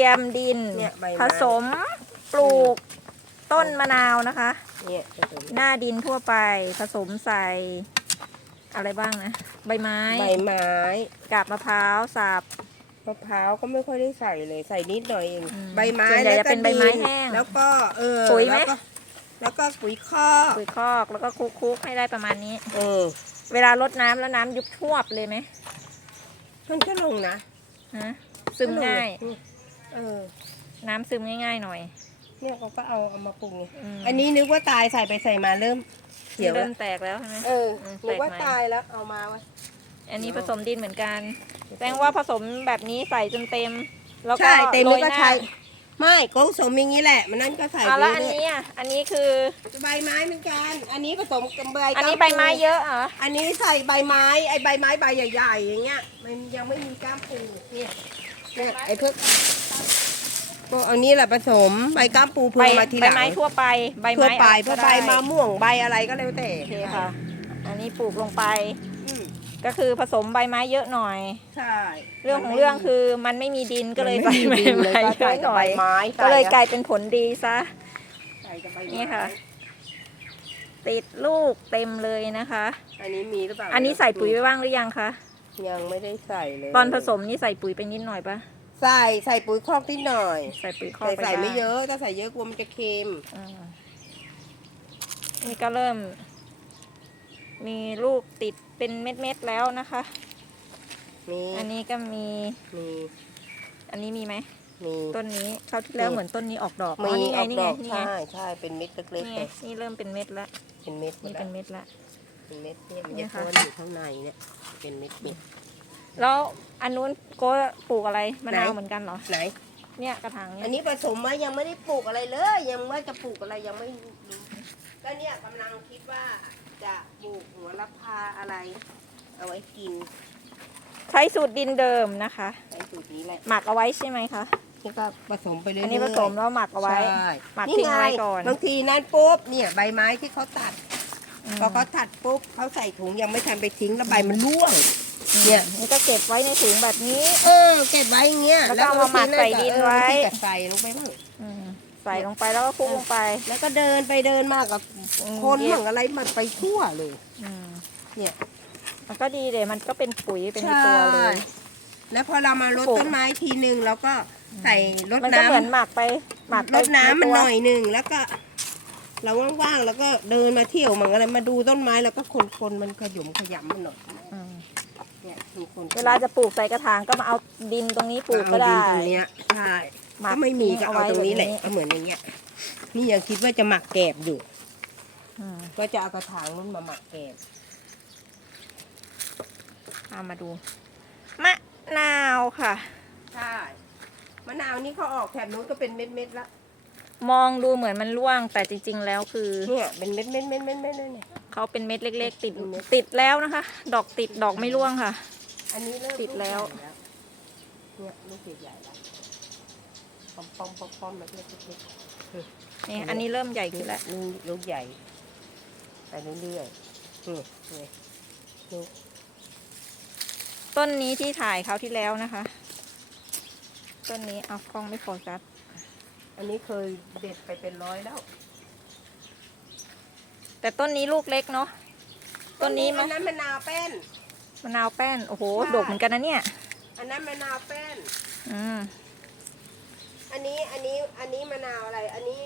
รียมดิน เนี่ยใบไม้ ผสมปลูกต้นมะนาวนะคะ เนี่ยผสมหน้าดินทั่วไปผสมใส่ อะไรบ้างนะ ใบไม้ใบไม้กาบมะพร้าวสับ มะพร้าวก็ไม่ค่อยได้ใส่เลยใส่นิดหน่อยเอง อืมใบไม้ส่วนใหญ่แล้วจะก็เป็นใบไม้ดิแห้งแล้วก็เออปุ๋ยไหม แล้วก็แล้วก็ปุ๋ยคอกปุ๋ยคอกแล้วก็คลุกๆให้ได้ประมาณนี้ เออเวลารดน้ำแล้วน้ำยุบท่วบเลยไหมมันก็ลงนะฮะซึมง่าย เออ น้ำซึมง่ายๆหน่อย เนี่ยเขาก็เอาเอามาปรุงไงมอันนี้นึกว่าตายใส่ไปใส่มาเริ่มเขียวเริ่แล้วมแตกแล้วใช่ไหม เอออืมนึกว่าแปลกใหม่ ตายแล้วเอามาไว้อันนี้ผสมดินเหมือนกันแสดงว่าผสมแบบนี้ใส่จนเต็ม แล้วก็ใช่เต็มโรแล้วยก็หน้าใช้ไม่ก็ผสมอย่างนี้แหละมันนั่นก็ใส่อะไปแล้วอันเรื่อยนี้อะอันนี้คือใบไม้เหมือนกัน อันนี้ผสมกับใบอันนี้ก้าใบไม้ปูเยอะเหรออันนี้ใส่ใบไม้ไอใบไม้ใบใหญ่ ๆ อย่างเงี้ย มันยังไม่มีก้ามปูเนี่ย เนี่ยไอพวกพวกอันนี้แหละผสมใบก้ามปูเพิ่ใบมมาทีหใบลังไม้ทั่วไปใบทั่วไม้ไปอะไรเพื่ก็อใบได้มะม่วงใบอะไรก็แล้วแต่โอเคค่ะ อันนี้ปลูกลงไป อืมก็คือผสมใบไม้เยอะหน่อย ใช่เรื่องของเรื่องคือมันไม่มีดินก็เลยใส่ใบมันไม้ไม่มีดินเลยก็เยใส่อะหกับน่อใบยไม้ก็เลยกใส่ลายเป็นผลดีซะ ใส่กับใบไม้นี่ค่ะ ติดลูกเต็มเลยนะคะ อันนี้มีหรือเปล่าอันนี้ใส่ปุ๋ยไปบ้างหรือยังคะ ยังไม่ได้ใส่เลยตอนผสมนี่ใส่ปุ๋ยไปนิดหน่อยปะใส่ใส่ปุ๋ยคอกนิดหน่อย ใส่ปุ๋ยคอกใส่ไปใส่ไม่บ้างเยอะถ้าใส่เยอะกลัวมันจะเค็มอ่านี่ก็เริ่ม มีลูกติดเป็นเม็ดๆแล้วนะคะ มีอันนี้ก็มี มีอันนี้มีไหมมีต้นนี้คราวที่แล้วมีเหมือนต้นนี้ออกดอกอ๋มีอนี่ไงออกนี่ดไงอกนี่ไงใช่ใช่เป็นเม็ดเล็กนี่ๆไงเลยนี่เริ่มเป็นเม็ดแล้วเป็นเม็ดนี่เป็นเม็ดแล้ว เป็นเม็ดเนี่ยมันเนี่จะยค่ะซ่อนอยู่ข้างในเนี่ย เป็นเม็ดเม็ดแล้วอันนู้นโก็ปลูกอะไรมะนาวไหนเหมือนกันเหรอ ไหน เนี่ยกระถางเนี่อัยนนี้ผสมไว้ยังไม่ได้ปลูกอะไรเลย ยังว่าจะปลูกอะไรยังไม่รู้ก็เนี่ยกำลังคิดว่าจะปลูกหัวละพาอะไร เอาไว้กิน ใช้สูตรดินเดิมนะคะใช้สูตรนี้แหละหมักเอาไว้ใช่ไหมคะนี่ก็ผสมไปเรื่อยๆอันนี้ผสมแล้วหมักเอาไว้ใช่หมักนี่ทิ้งไว้ไงก่อนบางทีนั่นปุ๊บเนี่ยใบไม้ที่เขาตัดอืม พอเขาตัดปุ๊บเขาใส่ถุงยังไม่ทันไปทิ้งแล้วใบมันร่วง เนี่ยนี่ก็เก็บไว้ในถุงแบบนี้ เออ เก็บไว้อย่างเงี้ยแล้วก็เอามาหมักใส่ดินไว้เออที่จะใส่ลงไปมั่งอืมใส่ลงไปแล้วก็คลุกลงไป แล้วก็เดินไปเดินมากับอืมคนเย็บมั่งอะไรมันไปทั่วเลยอืมเนี่ย มันก็ดีเลยมันก็เป็นปุ๋ยเป็นในตัวเลย แล้วพอเรามารดปลูกต้นไม้ทีหนึ่งเราก็ใส่รดมันก็น้เหมือนหมักไปหมักำไปรดน้ำมันใตัวหน่อยหนึ่งแล้วก็ เราว่างๆแล้วก็เดินมาเที่ยวมั่งอะไรมาดูต้นไม้แล้วก็คนๆมันขยุมขยำมันหน่อยอืมเนี่ยดูคนเวลาจะปลูกใส่กระถางก็มาเอาดินตรงนี้ปลูกก็เอาได้นตรงเนี้ยใช่หมักก็ไม่มีก็เอาเอาไว้ตรงนี้แหละแบบนี้ก็เหมือนอย่างเงี้ยนี่ยังคิดว่าจะหมักแกบอยู่ อืมก็จะเอากระถางนู้นมาหมักแกบเอามาดูมะนาวค่ะ ใช่มะนาวนี่เขาออกแถบนู้นก็เป็นเม็ดๆละ มองดูเหมือนมันร่วงแต่จริง ๆ แล้วคือ เนี่ยเป็นเม็ดเม็ดเม็ดเม็ดเม็ดเลยเนี่ย เขาเป็นเม็ดเล็ก ๆ ติดเป็นเม็ดติดแล้วนะคะ ดอกติดดอกไม่ร่วงค่ะ อันนี้เริ่มติดแล้วกใหญ่เนี่ยลูกใหญ่ๆแล้วปอมปอมปอมปอมแบบเล็กๆเล็กนี่อันนี้เริ่มใหญ่ขึ้นแล้วๆลูกลูกใหญ่ไปเรื่อยๆนี่นี่ลูกต้นนี้ที่ถ่ายเขาวที่แล้วนะคะ ต้นนี้เอากล้องไม่โฟกัส อันนี้เคยเด็ดไปเป็นร้อยแล้วแต่ต้นนี้ลูกเล็กเนาะ ต้นนี้อัมะนนั้นมะนาวแป้นมะนาวแป้น โอ้โหใช่ดกเหมือนกันนะเนี่ย อันนั้นมะนาวแป้นอืม อันนี้อันนี้อันนี้มะนาวอะไร อันนี้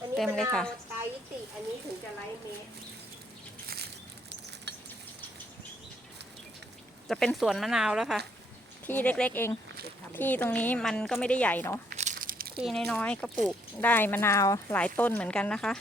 อันนี้เต็มมะเลยนาค่ะวไตรติอันนี้ถึงจะไร้เม็ดจะเป็นสวนมะนาวแล้วค่ะ ที่เล็กๆเอง จะทำที่ตรงนี้มันก็ไม่ได้ใหญ่เนาะ ที่น้อยๆก็ปลูกได้มะนาวหลายต้นเหมือนกันนะคะ